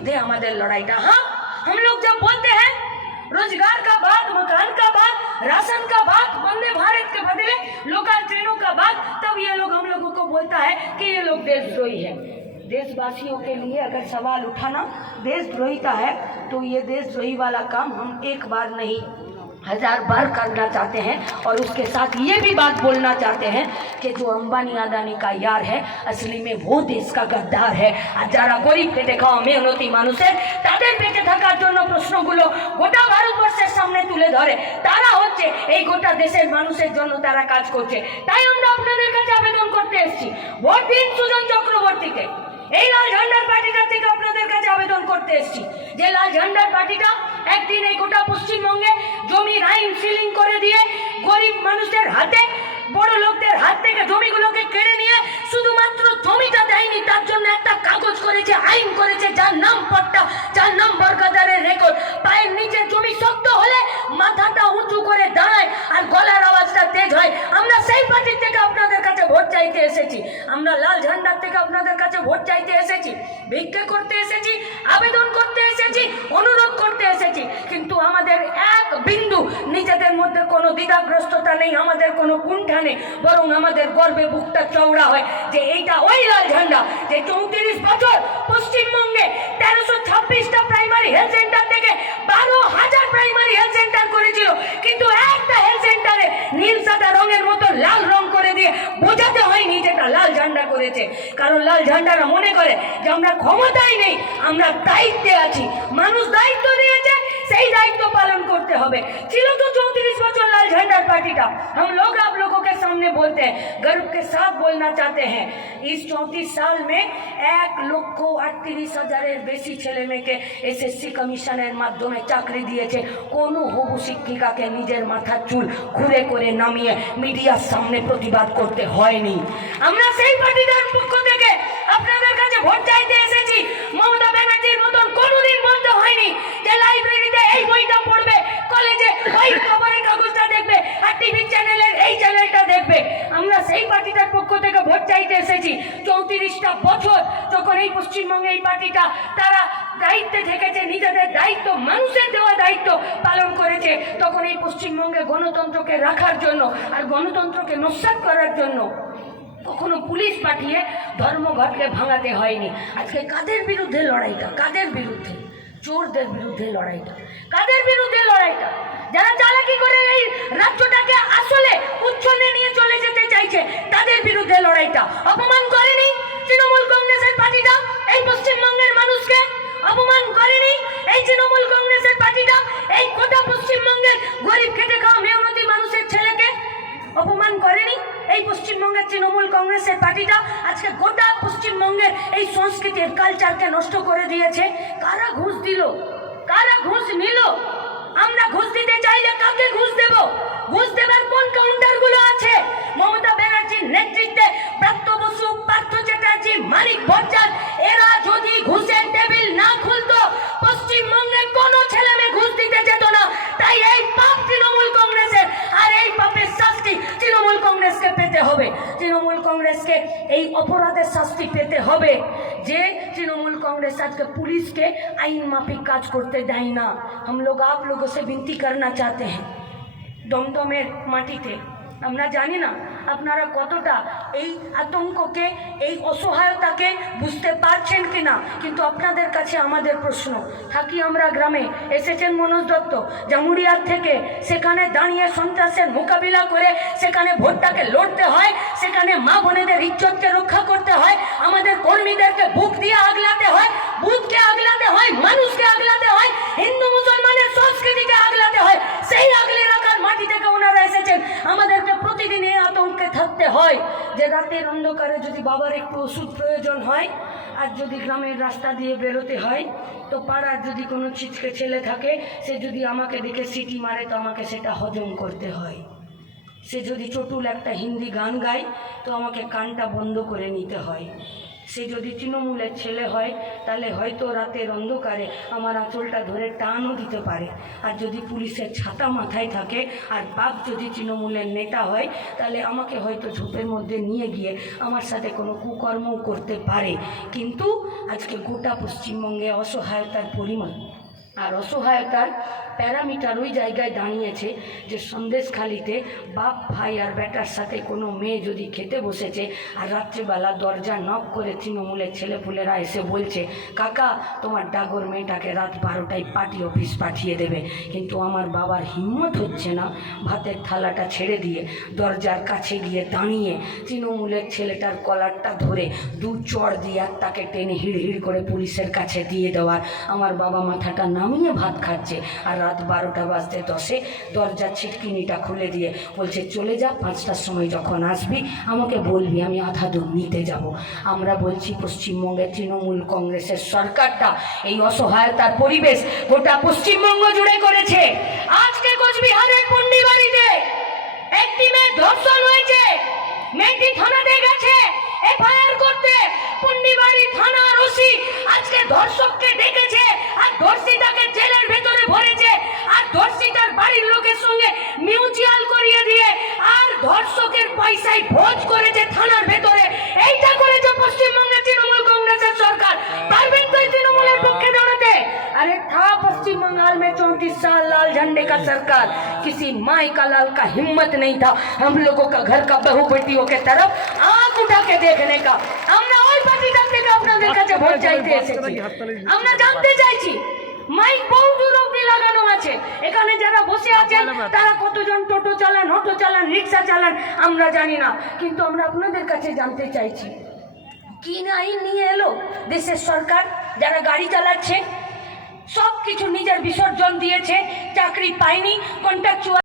विरुद्ध हमारे लड़ाईटा। हाँ, हम लोग जब बोलते हैं रोजगार का बात, मकान का बात, राशन का बात, वंदे भारत के बदले लोकल ट्रेनों का बात, तब ये लोग हम लोगों को बोलता है कि ये लोग देशद्रोही है। देशवासियों के लिए अगर सवाल उठाना देशद्रोहिता है तो ये देशद्रोही वाला काम हम एक बार नहीं 1000 बार करना चाहते हैं। और उसके साथ ये भी बात बोलना चाहते हैं कि जो अंबानी अदानी का यार है असली में वो देश का गद्दार है। আর যারা গরিব খেটে খাওয়া মেহনতি মানুষের তাদের বেঁচে থাকার জন্য প্রশ্নগুলো গোটা ভারতবর্ষের সামনে তুলে ধরে, তারা হচ্ছে এই গোটা দেশের মানুষের জন্য তারা কাজ করছে। তাই আমরা আপনাদের কাছে আবেদন করতে এসেছি, ভোট দিন সুজন চক্রবর্তীকে। এই লাল ঝান্ডার পার্টিটা থেকে আপনাদের কাছে আবেদন করতে এসেছি যে লাল ঝান্ডার পার্টিটা একদিন এই গোটা পশ্চিমবঙ্গে জমির আইন সিলিং করে দিয়ে গরিব মানুষদের হাতে, বড় লোকদের হাত থেকে জমিগুলোকে কেড়ে নিয়ে শুধুমাত্র জমিটা দেয়নি, তার জন্য একটা কাগজ করেছে, আইন করেছে, যার নাম পট্টা, যার নাম বরকদারের রেকর্ড। পায়ের নিচে জমি শক্ত হলে মাথাটা উঁচু করে দাঁড়ায় আর গলার আওয়াজটা তেজ হয়। আমরা সেই পার্টির থেকে আপনাদের কাছে ভোট চাইতে এসেছি, আমরা লাল ঝান্ডার থেকে আপনাদের কাছে ভোট চাইতে এসেছি, ভিক্ষা করতে এসেছি, আবেদন করতে এসেছি, অনুরোধ করতে এসেছি। কিন্তু আমাদের এক বিন্দু নিজেদের মধ্যে কোনো দ্বিধাগ্রস্ততা নেই, আমাদের কোনো কুণ্ঠা নেই, বরং আমাদের গর্বে বুকটা চওড়া হয় যে এইটা ওই লাল ঝান্ডা যে 34 বছর পশ্চিমবঙ্গে 1326টা প্রাইমারি হেলথ সেন্টার থেকে 12,000 প্রাইমারি হেলথ সেন্টার করেছিল, কিন্তু একটা হেলথ সেন্টারে নীল সাদা রঙের মতো লাল রং করে দিয়ে বোঝাতে হয়নি যেটা লাল ঝান্ডা করেছে। কারণ লাল ঝান্ডারা মনে করে যে আমরা ক্ষমতায় নেই, আমরা দায়িত্বে আছি, মানুষ দায়িত্ব দিয়েছে সেই दायित्व पालन करते হবে। चिलो तो 34 बच्चों लाल झंडा पार्टी का। हम लोग आप लोगों के सामने बोलते हैं, गर्व के साथ बोलना चाहते हैं, इस 34 साल में 1,38,000 বেশি ছেলে মেয়েকে এসএসসি কমিশনের মাধ্যমে চাকরি দিয়েছে। কোনো হবু শিক্ষিকাকে নিজের মাথার চুল ঘুরে করে নামিয়ে মিডিয়ার সামনে প্রতিবাদ করতে হয়নি। আমরা সেই পার্টিটার পক্ষ থেকে আপনাদের কাছে ভোট চাইতে এসেছি। মমতা ব্যানার্জির মতন কোনোদিন বন্ধ হয়নি যে লাইব্রেরিতে এই বইটা পড়বে, কলেজে ওই খবরের কাগজটা দেখবে, আর টিভি চ্যানেলের এই চ্যানেলটা দেখবে। আমরা সেই পার্টিটার পক্ষ থেকে ভোট চাইতে এসেছি। 34টা বছর যখন এই পশ্চিমবঙ্গে এই পার্টিটা তারা দায়িত্বে থেকেছে, নিজেদের দায়িত্ব, মানুষের দেওয়া দায়িত্ব পালন করেছে, তখন এই পশ্চিমবঙ্গে গণতন্ত্রকে রাখার জন্য আর গণতন্ত্রকে নস্যাৎ করার জন্য কখনো পুলিশ পাঠিয়ে ধর্মঘটকে ভাঙাতে হয়নি। আজকে কাদের বিরুদ্ধে লড়াইটা? কাদের বিরুদ্ধে? চোরদের বিরুদ্ধে লড়াইটা। কাদের বিরুদ্ধে লড়াইটা? যারা চালাকি করে এই রাজ্যটাকে আসলে উচ্ছন্নে নিয়ে চলে যেতে চাইছে তাদের বিরুদ্ধে লড়াইটা। অপমান করেনি তৃণমূল কংগ্রেসের পার্টিটা এই পশ্চিমবঙ্গের মানুষকে? অপমান করেনি এই তৃণমূল কংগ্রেসের পার্টিটা এই গোটা পশ্চিমবঙ্গের গরিব খেটে খাওয়া মেহনতি মানুষের ছেলেকে? অপমান করেনি এই পশ্চিমবঙ্গের তৃণমূল কংগ্রেসের পার্টিটা? আজকে গোটা পশ্চিমবঙ্গের এই সংস্কৃতির কালচারকে নষ্ট করে দিয়েছে। কারা ঘুষ দিল? কারা ঘুষ নিল? আমরা ঘুষ দিতে চাইলে কাকে ঘুষ দেব? ঘুষ দেবার কোন কাউন্টারগুলো আছে? মমতা ব্যানার্জির নেতৃত্বে ব্রাত্য বসু, পার্থ চ্যাটার্জি, মানিক ভট্টাচার্য এরা যদি ঘুষের টেবিল না খুলতো পশ্চিমবঙ্গের কোনো ছেলে মেয়ে ঘুষ দিতে যেত না। তাই এই পাপ তৃণমূল কংগ্রেসের, আর এই পাপের শাস্তি তৃণমূল কংগ্রেসকে পেতে হবে। তৃণমূল কংগ্রেসকে এই অপরাধের শাস্তি পেতে হবে যে तृणमूल कांग्रेस आज के पुलिस के आईन माफिक काज करते देय ना। हम लोग आप लोगों से विनती करना चाहते हैं, दमदमेर माटीते আমরা জানি না আপনারা কতটা এই আতঙ্ককে, এই অসহায়তাকে বুঝতে পারছেন কিনা, কিন্তু আপনাদের কাছে আমাদের প্রশ্ন। থাকি আমরা গ্রামে, এসেছেন মনোজ দত্ত জামুরিয়ার থেকে, সেখানে দাঁড়িয়ে সন্ত্রাসের মোকাবিলা করে সেখানে ভোটটাকে লড়তে হয়, সেখানে মা বোনেদের ইজ্জতকে রক্ষা করতে হয়, আমাদের কর্মীদেরকে বুক দিয়ে আগলাতে হয়, বুথকে আগলাতে হয়, মানুষকে আগলাতে হয়, হিন্দু মুসলমানের সংস্কৃতিকে আগলাতে হয়। সেই আগলে রাখার মাটি থেকে ওনারা এসেছেন। আমাদেরকে প্রতিদিন এই আতঙ্কে থাকতে হয় যে রাতের অন্ধকারে যদি বাবার একটু ওষুধ প্রয়োজন হয়, আর যদি গ্রামের রাস্তা দিয়ে বেরোতে হয়, তো পাড়ার যদি কোনো ছিচকে ছেলে থাকে সে যদি আমাকে দেখে সিটি মারে তো আমাকে সেটা হজম করতে হয়। সে যদি চটুল একটা হিন্দি গান গায় তো আমাকে কানটা বন্ধ করে নিতে হয়। সে যদি তৃণমূলের ছেলে হয় তাহলে হয়তো রাতের অন্ধকারে আমার আঁচলটা ধরে টানও দিতে পারে। আর যদি পুলিশের ছাতা মাথায় থাকে আর বাপ যদি তৃণমূলের নেতা হয় তাহলে আমাকে হয়তো ঝোপের মধ্যে নিয়ে গিয়ে আমার সাথে কোনো কুকর্মও করতে পারে। কিন্তু আজকে গোটা পশ্চিমবঙ্গে অসহায়তার পরিমাণ আর অসহায়তার প্যারামিটার ওই জায়গায় দাঁড়িয়েছে যে সন্দেশখালিতে বাপ ভাই আর বেটার সাথে কোনো মেয়ে যদি খেতে বসেছে আর রাত্রিবেলা দরজা নক করে তৃণমূলের ছেলেপুলেরা এসে বলছে কাকা তোমার ডাগর মেয়েটাকে রাত 12টায় পার্টি অফিস পাঠিয়ে দেবে, কিন্তু আমার বাবার হিম্মত হচ্ছে না ভাতের থালাটা ছেড়ে দিয়ে দরজার কাছে গিয়ে দাঁড়িয়ে তৃণমূলের ছেলেটার কলারটা ধরে 2 চড় দিয়ে তাকে টেনে হিড় করে পুলিশের কাছে দিয়ে দেওয়ার। আমার বাবা মাথাটা নামিয়ে ভাত খাচ্ছে আর রাত 12টা বাজতে 10-এ দরজার ছিটকিনিটা খুলে দিয়ে বলছে চলে যা, 5টার সময় যখন আসবি আমাকে বলবি, আমি আধা দূর নিতে যাব। আমরা বলছি পশ্চিমবঙ্গের তৃণমূল কংগ্রেসের সরকারটা এই অসহায়তার পরিবেশ গোটা পশ্চিমবঙ্গ জুড়ে করেছে। আজকে কোচবিহারের পন্ডিবাড়িতে একটি মেয়ে ধর্ষণ হয়েছে, মেয়েটি থানাতে গেছে এফআইআর করতে, পন্ডিবাড়ি থানার ওসি আজকে ধর্ষককে ডেকেছে আর ধর্ষিতাকে জেলের ভেতরে ভরেছে আর ধর্ষিতার বাড়ির লোকের সঙ্গে মিউচুয়াল করিয়ে দিয়ে আর ধর্ষকের পয়সায় ভোজ করেছে থানার ভেতরে। এইটা করেছে পশ্চিমবঙ্গের তৃণমূল কংগ্রেসের সরকার। पार्विन को तृणमूल पक्ष दौड़ते, अरे था पश्चिम बंगाल में 34 साल लाल झंडे का सरकार, किसी माई का लाल का हिम्मत नहीं था हम लोगों का घर का बहू बेटियों के तरफ आंख उठा के देखने का। আমরা ওই পার্টিটা থেকে আপনাদের কাছে ভোট চাইতে এসেছি। আমরা জানতে চাইছি মাইক বহু দূর অব্দি লাগানো আছে, এখানে যারা বসে আছেন তারা কতজন টোটো চালান, অটো চালান, রিক্সা চালান আমরা জানি না, কিন্তু আমরা আপনাদের কাছে জানতে চাইছি কি আইন নিয়ে এলো দেশের সরকার? যারা গাড়ি চালাচ্ছে সব কিছু নিজের বিসর্জন দিয়েছে, চাকরি পায়নি, কন্ট্রাকচুয়াল